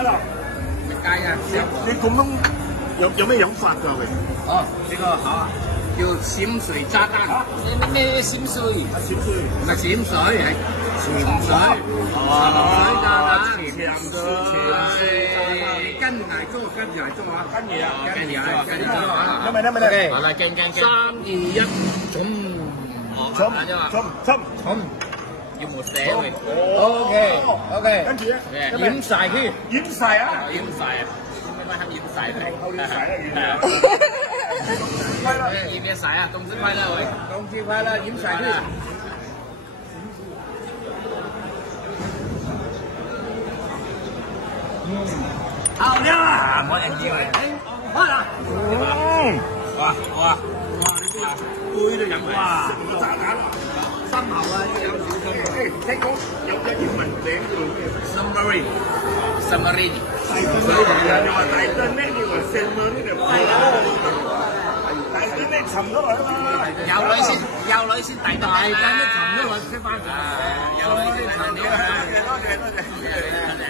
食雞啊！你廣東有咩飲法㗎喂？哦，呢個好啊，叫閃水炸彈。咩閃水？閃水唔係閃水，係潛水。水炸彈。跟住嚟做啊！跟住啊！得未？好啦，跟。3、2、1，衝！要冇寫嘅。OK。跟住咧，掩晒佢。掩晒啊！掩晒啊！咩黑掩晒佢？掩晒啊！掩晒啊！冬至快樂喂！冬至快樂！掩晒佢。好靚啊！冇人叫嚟。開啦！哇！杯都飲埋。哇！炸彈。深喉啊，要飲小心啊！聽講有隻英文名叫咩 ？Submarine。大樽啊！你話大樽咧，你話submarine就係大樽咧沉咗落去嘛？有女先大樽咧沉咗落去先翻。有女先大樽。多謝。